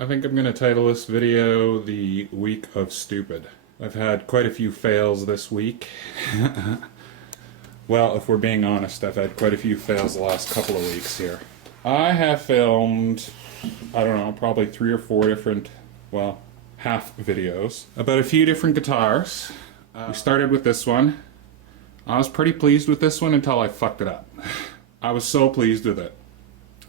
I think I'm going to title this video The Week of Stupid. I've had quite a few fails this week. Well, if we're being honest, I've had quite a few fails the last couple of weeks here. I have filmed, I don't know, probably 3 or 4 different, well, half videos about a few different guitars. We started with this one. I was pretty pleased with this one until I fucked it up. I was so pleased with it.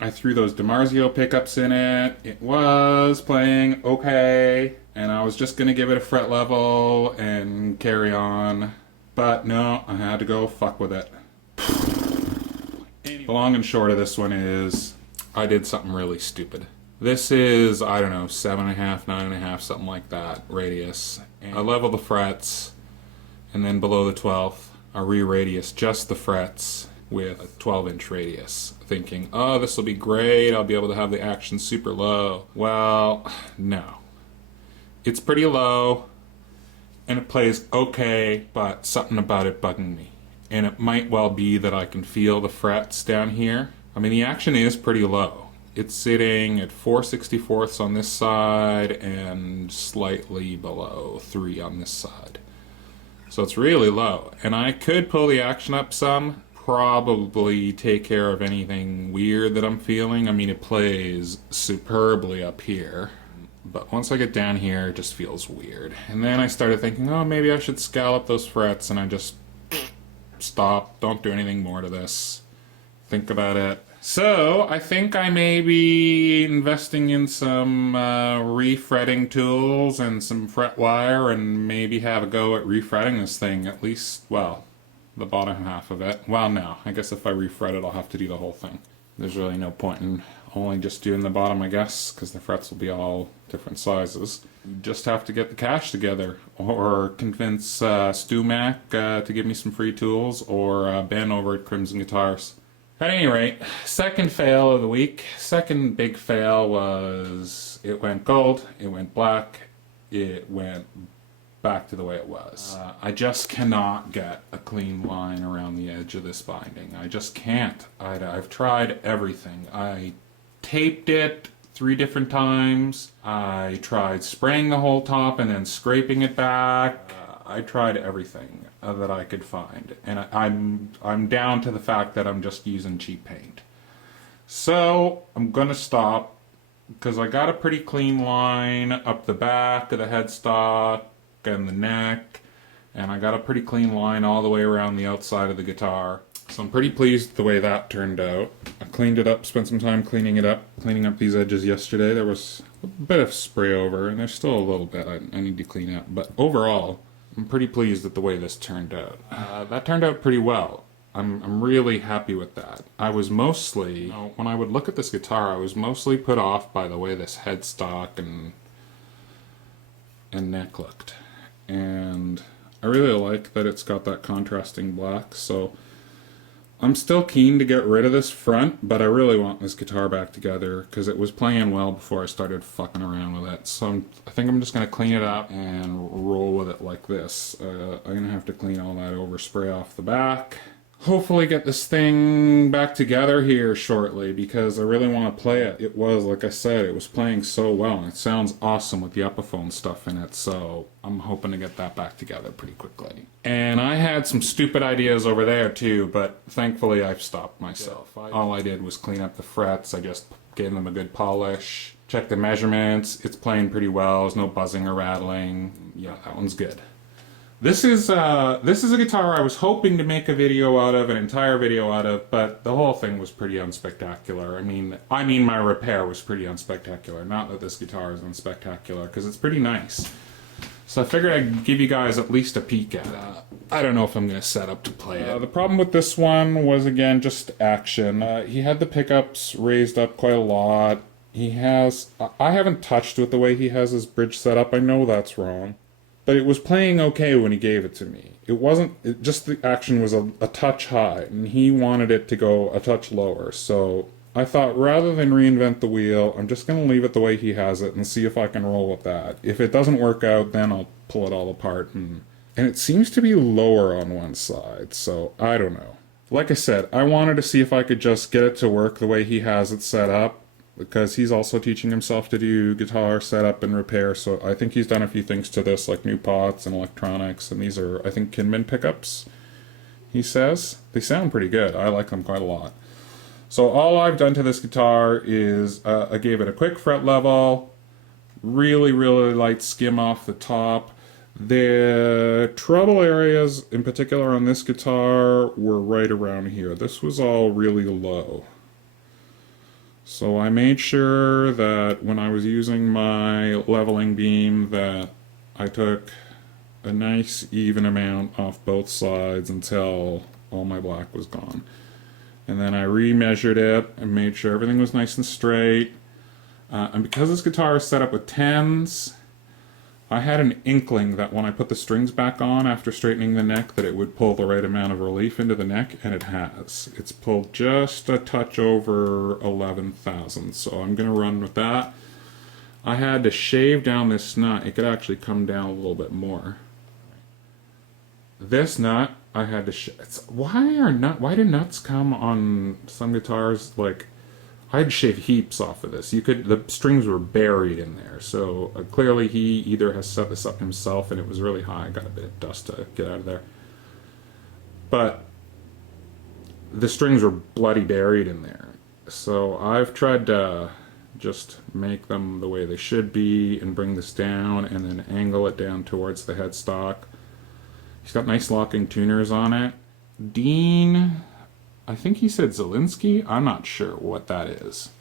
I threw those DiMarzio pickups in it. It was playing okay, and I was just gonna give it a fret level and carry on. But no, I had to go fuck with it. The long and short of this one is, I did something really stupid. This is, I don't know, 7.5, 9.5, something like that, radius. And I level the frets, and then below the 12th, I re-radius just the frets with a 12-inch radius, thinking, oh, this will be great, I'll be able to have the action super low. Well, no. It's pretty low, and it plays okay, but something about it bugging me. And it might well be that I can feel the frets down here. I mean, the action is pretty low. It's sitting at 4/64ths on this side and slightly below 3 on this side. So it's really low. And I could pull the action up some, probably take care of anything weird that I'm feeling. I mean, it plays superbly up here, but once I get down here, it just feels weird. And then I started thinking, oh, maybe I should scallop those frets, and I just stop, don't do anything more to this. Think about it. So, I think I may be investing in some refretting tools and some fret wire, and maybe have a go at refretting this thing, at least, well, the bottom half of it. Well, no, I guess if I refret it, I'll have to do the whole thing. There's really no point in only just doing the bottom, I guess, because the frets will be all different sizes. You just have to get the cash together, or convince Stu Mac to give me some free tools, or Ben over at Crimson Guitars. At any rate, second fail of the week. Second big fail was it went gold, it went black, it went back to the way it was. I just cannot get a clean line around the edge of this binding. I just can't. I've tried everything. I taped it 3 different times. I tried spraying the whole top and then scraping it back. I tried everything that I could find, and I'm down to the fact that I'm just using cheap paint. So I'm gonna stop, because I got a pretty clean line up the back of the headstock and the neck, and I got a pretty clean line all the way around the outside of the guitar. So I'm pretty pleased with the way that turned out. I cleaned it up, spent some time cleaning it up, cleaning up these edges yesterday. There was a bit of spray over, and there's still a little bit I need to clean up, but overall, I'm pretty pleased with the way this turned out. That turned out pretty well. I'm really happy with that. I was mostly, when I would look at this guitar, I was mostly put off by the way this headstock and neck looked. And I really like that it's got that contrasting black, so I'm still keen to get rid of this front, but I really want this guitar back together because it was playing well before I started fucking around with it. So I think I'm just going to clean it up and roll with it like this. I'm going to have to clean all that overspray off the back. Hopefully get this thing back together here shortly, because I really want to play it. It was, like I said, it was playing so well, and it sounds awesome with the Epiphone stuff in it, so I'm hoping to get that back together pretty quickly. And I had some stupid ideas over there too, but thankfully I've stopped myself. All I did was clean up the frets. I just gave them a good polish, checked the measurements. It's playing pretty well. There's no buzzing or rattling. Yeah, that one's good. This is a guitar I was hoping to make a video out of, an entire video out of, but the whole thing was pretty unspectacular. I mean my repair was pretty unspectacular. Not that this guitar is unspectacular, because it's pretty nice. So I figured I'd give you guys at least a peek at it. I don't know if I'm going to set up to play it. The problem with this one was, again, just action. He had the pickups raised up quite a lot. I haven't touched with the way he has his bridge set up. I know that's wrong. But it was playing okay when he gave it to me. Just the action was a touch high, and he wanted it to go a touch lower. So I thought, rather than reinvent the wheel, I'm just going to leave it the way he has it and see if I can roll with that. If it doesn't work out, then I'll pull it all apart. And it seems to be lower on one side, so I don't know. Like I said, I wanted to see if I could just get it to work the way he has it set up. because he's also teaching himself to do guitar setup and repair. So I think he's done a few things to this, like new pots and electronics. And these are, I think, Kinman pickups, he says. They sound pretty good. I like them quite a lot. So all I've done to this guitar is I gave it a quick fret level, really, really light skim off the top. The treble areas, in particular on this guitar, were right around here. This was all really low. So I made sure that when I was using my leveling beam that I took a nice even amount off both sides until all my black was gone. And then I remeasured it and made sure everything was nice and straight. And because this guitar is set up with 10s, I had an inkling that when I put the strings back on after straightening the neck that it would pull the right amount of relief into the neck, and it has. It's pulled just a touch over 11 thousandths, so I'm going to run with that. I had to shave down this nut. It could actually come down a little bit more. This nut, I had to why do nuts come on some guitars like... I had to shave heaps off of this. The strings were buried in there. So clearly he either has set this up himself and it was really high. I got a bit of dust to get out of there. But the strings were bloody buried in there. So I've tried to just make them the way they should be and bring this down and then angle it down towards the headstock. He's got nice locking tuners on it. Dean... I think he said Zelinsky. I'm not sure what that is,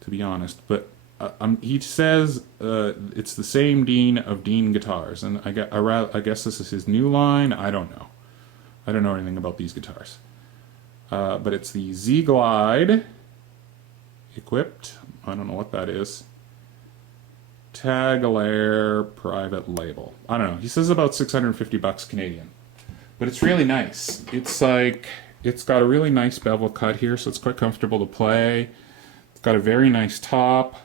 to be honest. But he says it's the same Dean of Dean guitars, and I guess this is his new line. I don't know. I don't know anything about these guitars. But it's the Z Glide equipped. I don't know what that is. TAGLIARE private label. I don't know. He says about $650 Canadian, but it's really nice. It's like... It's got a really nice bevel cut here, so it's quite comfortable to play. It's got a very nice top.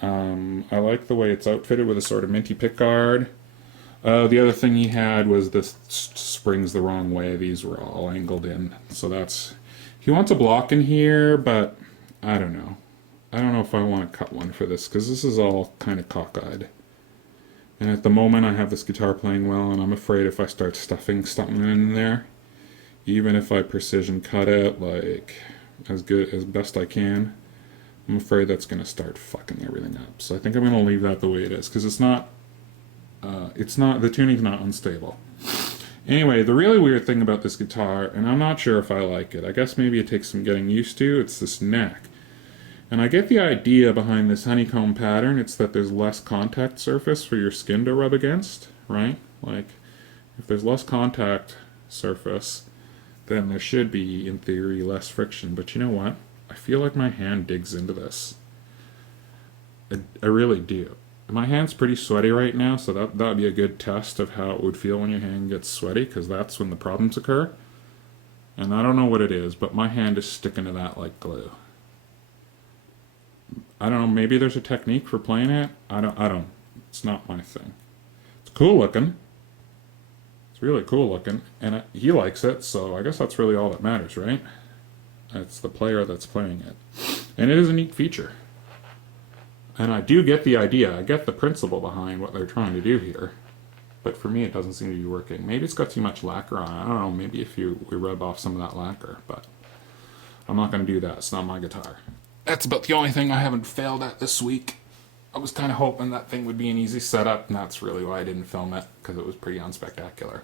I like the way it's outfitted with a sort of minty pickguard. The other thing he had was the springs the wrong way. These were all angled in. So that's... He wants a block in here, but I don't know. I don't know if I want to cut one for this, because this is all kind of cockeyed. And at the moment I have this guitar playing well, and I'm afraid if I start stuffing something in there, even if I precision cut it, like, as best I can, I'm afraid that's going to start fucking everything up. So I think I'm going to leave that the way it is, because the tuning's not unstable. Anyway, the really weird thing about this guitar, and I'm not sure if I like it, I guess maybe it takes some getting used to, it's this neck. And I get the idea behind this honeycomb pattern. It's that there's less contact surface for your skin to rub against, right? Like, if there's less contact surface, then there should be, in theory, less friction. But you know what? I feel like my hand digs into this. I really do. My hand's pretty sweaty right now, so that would be a good test of how it would feel when your hand gets sweaty, because that's when the problems occur. And I don't know what it is, but my hand is sticking to that like glue. I don't know, maybe there's a technique for playing it. I don't. It's not my thing. It's cool looking. It's really cool looking, and he likes it, so I guess that's really all that matters, right? It's the player that's playing it. And it is a neat feature. And I do get the idea. I get the principle behind what they're trying to do here. But for me, it doesn't seem to be working. Maybe it's got too much lacquer on it. I don't know, maybe if we rub off some of that lacquer, but I'm not going to do that. It's not my guitar. That's about the only thing I haven't failed at this week. I was kind of hoping that thing would be an easy setup, and that's really why I didn't film it, because it was pretty unspectacular.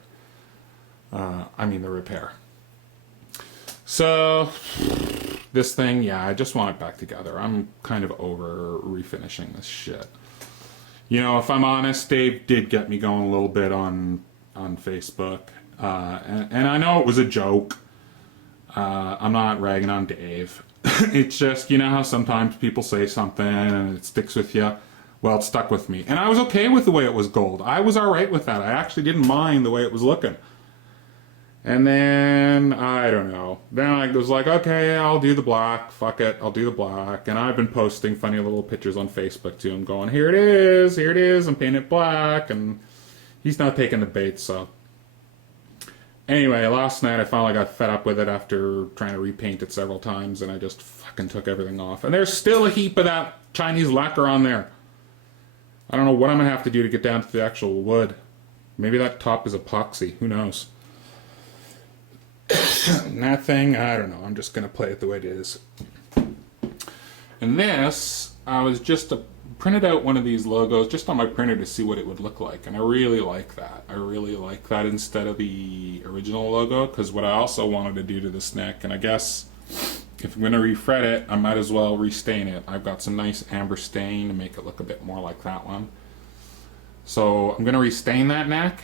I mean, the repair. So, this thing, yeah, I just want it back together. I'm kind of over refinishing this shit. You know, if I'm honest, Dave did get me going a little bit on Facebook. And I know it was a joke. I'm not ragging on Dave. It's just, you know how sometimes people say something and it sticks with you? Well, it stuck with me. And I was okay with the way it was gold. I was alright with that. I actually didn't mind the way it was looking. And then, I don't know. Then I was like, okay, I'll do the black. Fuck it, I'll do the black. And I've been posting funny little pictures on Facebook to him going, here it is, I'm painting it black. And he's not taking the bait, so. Anyway, last night I finally got fed up with it after trying to repaint it several times, and I just fucking took everything off. And there's still a heap of that Chinese lacquer on there. I don't know what I'm gonna have to do to get down to the actual wood. Maybe that top is epoxy. Who knows? And that thing, I don't know. I'm just gonna play it the way it is. And this, I was just printed out one of these logos just on my printer to see what it would look like, and I really like that. I really like that instead of the original logo, because what I also wanted to do to this neck, and I guess if I'm going to refret it, I might as well restain it. I've got some nice amber stain to make it look a bit more like that one. So I'm going to restain that neck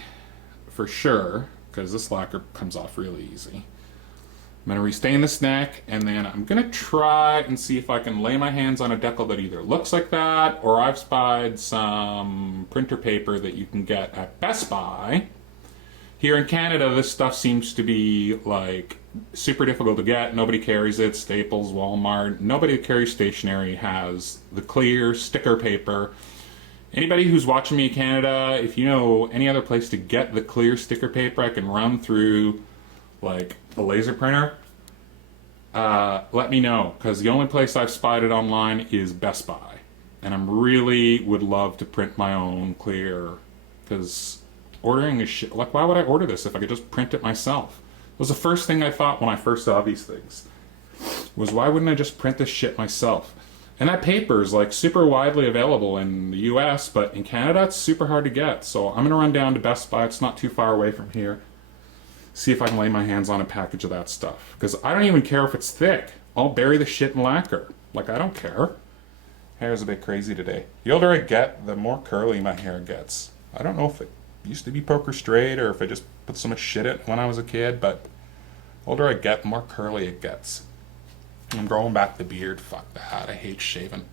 for sure, because this lacquer comes off really easy. I'm going to restain this neck, and then I'm going to try and see if I can lay my hands on a decal that either looks like that, or I've spied some printer paper that you can get at Best Buy. Here in Canada, this stuff seems to be like super difficult to get. Nobody carries it. Staples, Walmart, nobody that carries stationery has the clear sticker paper. Anybody who's watching me in Canada, if you know any other place to get the clear sticker paper I can run through like a laser printer, let me know, because the only place I've spied it online is Best Buy, and I really would love to print my own clear, because ordering is shit. Like, why would I order this if I could just print it myself? It was the first thing I thought when I first saw these things, was why wouldn't I just print this shit myself? And that paper is like super widely available in the US, but in Canada it's super hard to get. So I'm gonna run down to Best Buy, it's not too far away from here, see if I can lay my hands on a package of that stuff. Because I don't even care if it's thick. I'll bury the shit in lacquer. Like, I don't care. Hair's a bit crazy today. The older I get, the more curly my hair gets. I don't know if it used to be poker straight or if I just put so much shit in it when I was a kid, but the older I get, the more curly it gets. I'm growing back the beard. Fuck that. I hate shaving.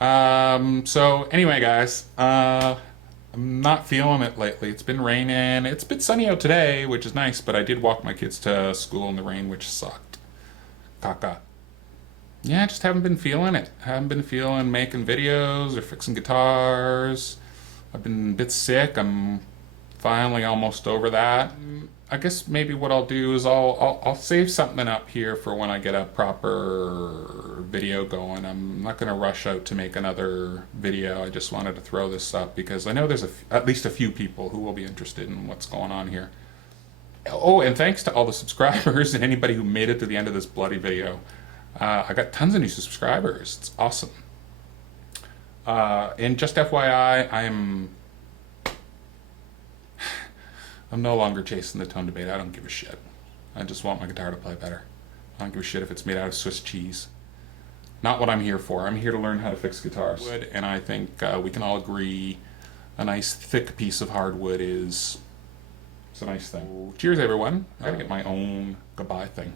So anyway, guys, I'm not feeling it lately. It's been raining. It's been sunny out today, which is nice, but I did walk my kids to school in the rain, which sucked. Caca. Yeah, I just haven't been feeling it. I haven't been feeling making videos or fixing guitars. I've been a bit sick. I'm finally almost over that. I guess maybe what I'll do is I'll save something up here for when I get a proper video going. I'm not going to rush out to make another video. I just wanted to throw this up because I know there's at least a few people who will be interested in what's going on here. Oh, and thanks to all the subscribers and anybody who made it to the end of this bloody video. I got tons of new subscribers. It's awesome. And just FYI, I'm no longer chasing the tone debate. I don't give a shit. I just want my guitar to play better. I don't give a shit if it's made out of Swiss cheese. Not what I'm here for. I'm here to learn how to fix guitars. And I think we can all agree a nice thick piece of hardwood is a nice thing. Cheers, everyone. I gotta get my own goodbye thing.